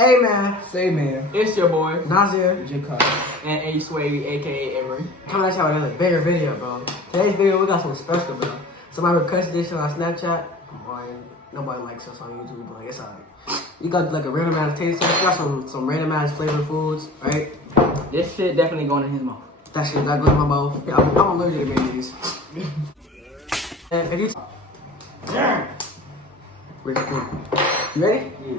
Hey man, Say man. It's your boy, Nazir. J-Cut. and A Sway, aka Emery. Coming at y'all with another bigger video, bro. Today's video, we got something special, bro. Somebody requested this shit on Snapchat. Boy, nobody likes us on YouTube, but it's alright. You got like a random ass taste test. We got some random ass flavored foods, right? This shit definitely going in his mouth. That shit that goes in my mouth. Yeah, I'm allergic to mayonnaise. And if you you ready? Yeah.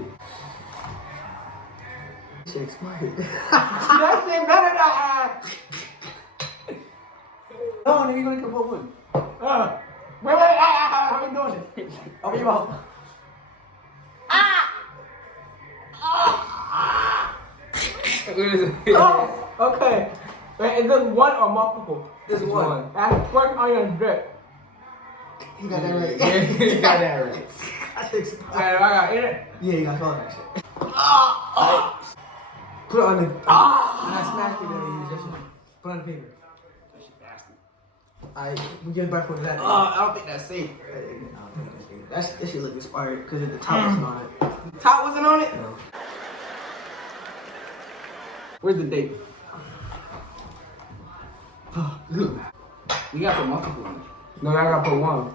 Shit expired. That shit better not. No, nigga, you gonna come up with. Wait, how we doing this? Open your mouth. Oh, okay. Wait, is this one or multiple? This one. That's work on your drip. You got that right. Yeah, you got that right. That shit expired. Alright, I got it. Yeah, you got to that shit. Put it on the. And I smashed it and use that shit. Put it on the paper. That shit nasty. Alright, we get back for that. I don't think that's safe. That shit look expired because the top wasn't on it. The top wasn't on it? No. Where's the date? You got the multiple ones. No, I gotta put one.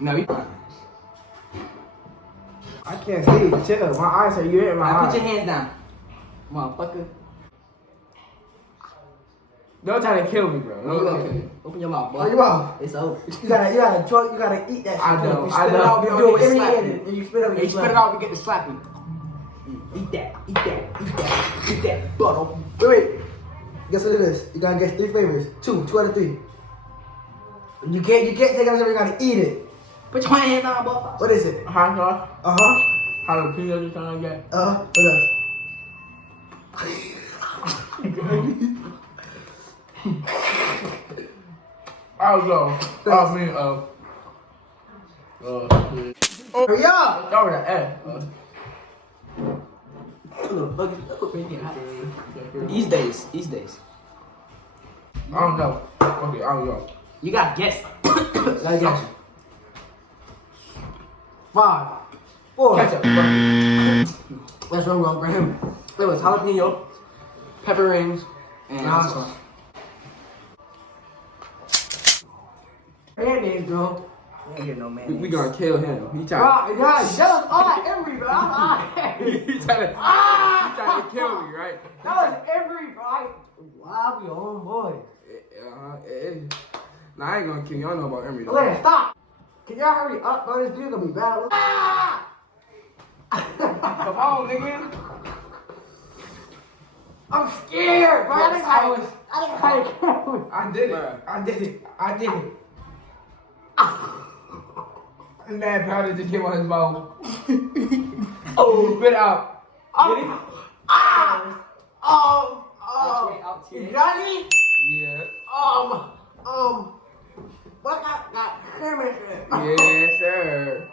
No, you. I can't see. Chill. My eyes are you hit my Put eyes. your hands down, motherfucker. Don't try to kill me, bro. Don't try to kill me. Open your mouth, boy. Open your mouth. It's over. You gotta eat that shit. I know, You I spit it know. out, You you do do it, it every slap end, it. and you spit it out. Hey, spit it out, we get the slapping. Eat that, eat that, eat that, eat that butter. Wait. Guess what it is? You gotta guess 3 flavors. 2 out of 3. You can't take it out. You gotta eat it. Put your hand down, boy. What is it? Hot sauce, jalapeno, you trying to get? What else? I'll go. Hurry up! Over the F. These days. I don't know. Okay, I'll go. You gotta guess. Gotta guess. 5, 4. Ketchup. That's wrong for him. It was jalapeno, pepper rings, and hot sauce. Mayonnaise, bro. You get no man. We gonna kill him. He trying. Guys, that was all Emery, bro. He trying to kill me, right? That was Emery, bro. Wow, we own boy. Nah, I ain't gonna kill you. I don't know about Emery though. Wait, stop. Can y'all hurry up, bro? This video gonna be bad. Come on, nigga. I'm scared, bro. Yes, I didn't I did it. And that powder just came on his mouth. Oh, spit it out. Get it? Johnny? Yeah. What got Kermit? Yes, sir.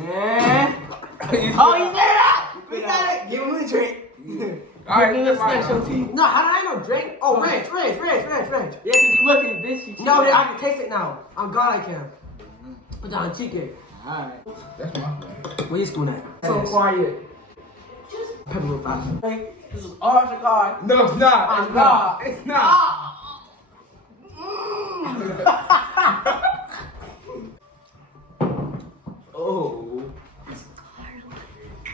Yeah. Oh, you did that? We got it. Give him a drink. All right, Give me a specialty. No, how did I know drink? Oh, ranch. Yeah, cause you looking at this. No, I can taste it now. I'm God, I can. Put that on chicken. Alright. That's my fault. Where you spoon at? So quiet. Pepper with 5. This is our cigar. No, it's not. It's not. It's not. Oh.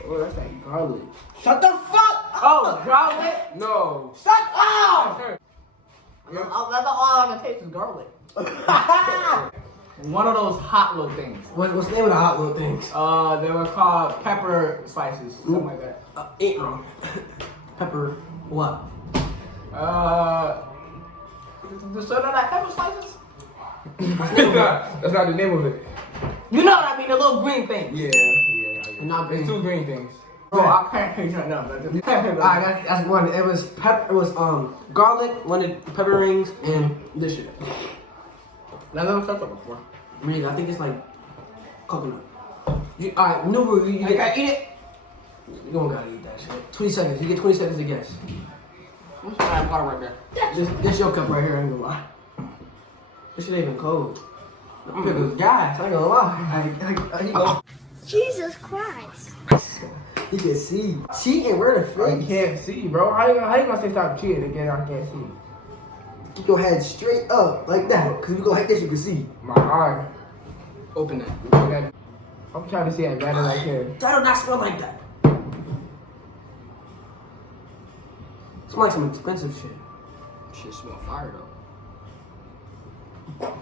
Oh, that's like garlic. Shut the fuck up! Oh, garlic. No. Shut up! That's all I'm gonna taste is garlic. One of those hot little things. What's the name of the hot little things? They were called pepper slices, something like that. Ain't wrong. Pepper what? The soda like pepper slices? That's not the name of it. You know what I mean? The little green thing. Yeah. Not There's green. 2 green things. Bro, I can't taste nothing else. Alright, that's one. It was garlic, wanted pepper rings, and this shit. I never touched it before. Really, I think it's like coconut. Alright, Nubu, you gotta eat it. You don't gotta eat that shit. 20 seconds. You get 20 seconds to guess. What's that bottle right there? This your cup right here, I ain't gonna lie. This shit ain't even cold. I'm gonna gas, I ain't gonna lie. You go. Jesus Christ. You can see. Cheating, where the I face? can't see, bro. How you gonna say stop cheating again? I can't see. Keep your head straight up like that. Cause if you go like this, you can see. My eye. Open that. Okay. I'm trying to see as bad as I can. That do not smell like that. Smell like some expensive shit. Shit smell fire though.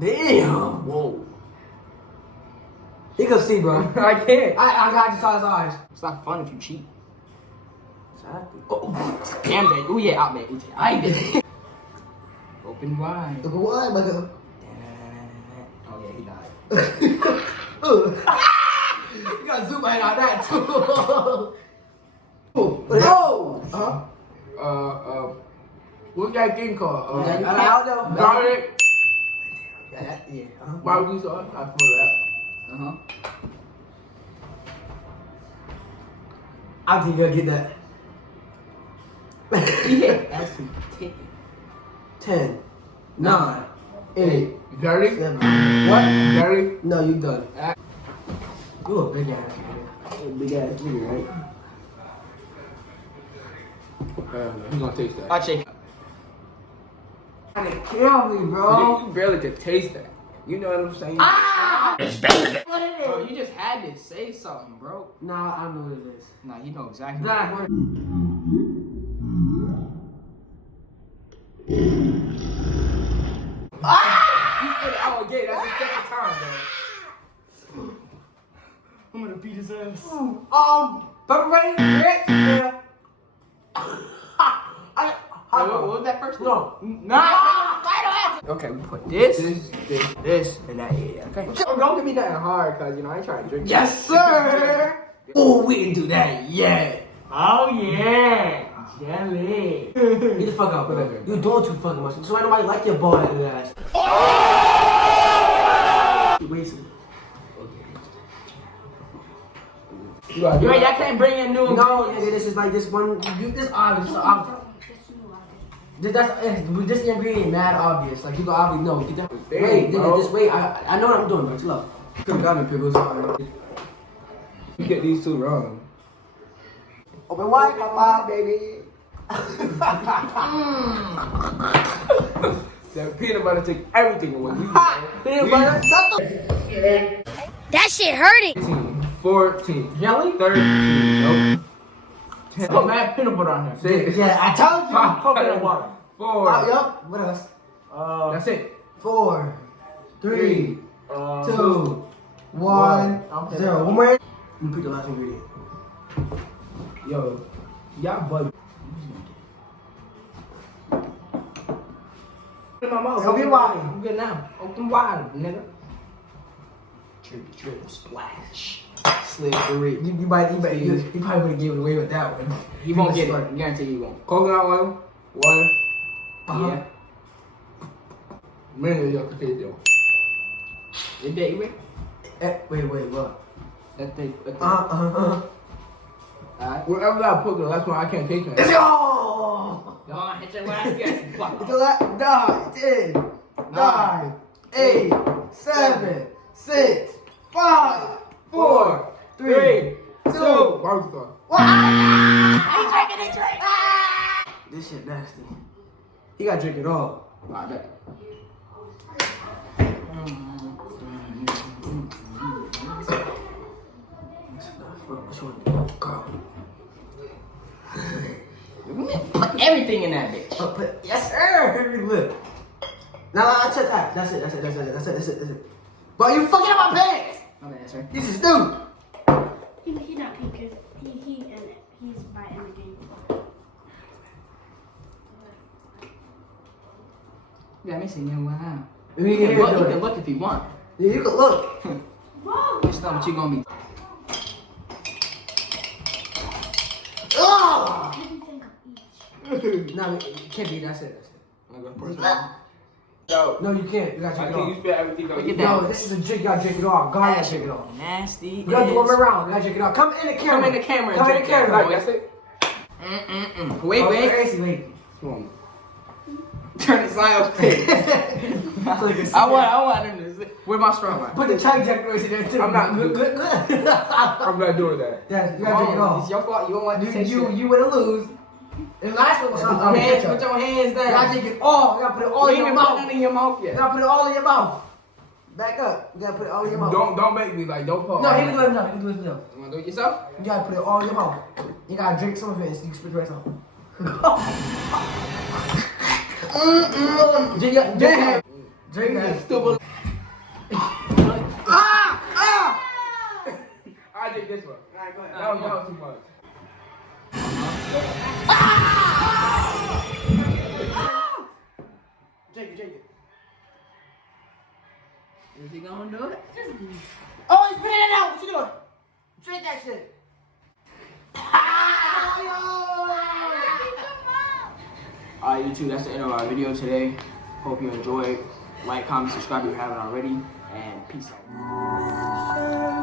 Damn. Whoa. He can see, bro. I can't. I just saw his eyes. It's not fun if you cheat. Exactly. Oh, damn that. Oh yeah, out there. I did it. Open wide. Look what, my God. Oh yeah, he died. You gotta zoom in on that too. Oh, What's that thing called? I don't know. Garlic. Yeah. Barbecue sauce. I feel that. I think you'll get that. Yeah, that's some ticket. 10, 9, 8, Dirty. 7. What? Dirty. No, you done. You a big ass nigga. Big ass nigga, right? He's gonna taste that. I'll shake it. Trying to kill me, bro. You barely could taste that. You know what I'm saying? What it is? Bro, you just had to say something, bro. Nah, I know what it is. Nah, you know exactly. Nah, what? You put it out again. That's the second time, bro. I'm gonna beat his ass. Pepperoni, grits, yeah. What was that first one? No. Okay, we put this, This. and that here. Okay. Don't give me that hard, cause you know I ain't trying to drink. Yes, sir. Oh, we didn't do that yet. Oh yeah, jelly. Get the fuck out, bro. You're doing too fucking much. So ain't nobody like your bald headed ass. You wasted. You gotta do Yo, that. y'all can't bring in new. No, nigga, this is like this one. This obvious. This ingredient mad obvious. Like you can obviously know. Get that. Damn, Wait, bro. nigga, just wait. I know what I'm doing, bro. Chill out. Got me pickles. You get these two wrong. Open wide, papa, baby. That peanut butter take everything away. Peanut butter. That shit hurting. 14, Jelly? 13, nope. Oh, mad peanut butter on here. 6, Yeah, I told you. Coconut water. 4. Yup. What else? That's it. 4, 3, 2, 1, Okay. 0. One more. You put the last ingredient. Yo, y'all bug. In my mouth. Open wide. I'm good now. Open wide, nigga. Triple splash. Slippery. You probably would have given away with that one. He won't get it. Guarantee he won't. Coconut oil, water. Yeah. Mainly your potato. You bet you wait. Wait, what? That thing. Alright. Wherever I put it, that's why I can't taste Let's it. go! Don't hit your ass again. Until that 9, 10, 9, 8, 7, 6, 5, 4, 3, 2, Barbecue sauce. 1. This shit nasty. You gotta drink it all. Alright, bet. Which one? Girl. Put everything in that bitch. Oh, yes, sir. Look. Now, that's it. That's it. But you fucking up my pants. My bad, sir. This is new. He not because he's by in the game. Yeah, me saying, wow. You You can can hear look, you it. can look if you want. Yeah, you can look. Whoa! That's not what you gonna be. Oh! What do you think of each? No, it can't be. That's it. I'm gonna pour some. Yo, No, you can't. You gotta I drink think you it spit everything Look on at you. that. off. No, this is a drink. You gotta drink it off. God, you gotta drink it off. Nasty. You gotta do one more round. You gotta drink it off. Come in the camera. Come in the camera and Come in the drink that, camera. Like, that's it? Wait, Oh, wait. crazy, wait. Come on. Turn the side up. I want them to see. Where my straw at? Put the chug declaration there too. I'm not- good. I'm not doing that. Yes, you gotta drink it all. It's your fault. You don't want to taste You would lose. And last one was Put your hands You gotta down. drink it all. You gotta put it all You in ain't your even put mouth. nothing in your mouth You yet. gotta put it all in your mouth. Back up. You gotta put it all in your mouth. Don't make me like don't put. No, he can do it now. He can do it now. You want to do it yourself? You gotta put it all in your mouth. You gotta drink some of it and you can spit the rest out. Drink that. Stupid. I did this one. Alright, go ahead. That was too much. Drink it. Is he gonna do it? Oh, he's spitting it out. What you doing? Drink that shit. Alright, YouTube, that's the end of our video today. Hope you enjoyed. Like, comment, subscribe if you haven't already. And peace out.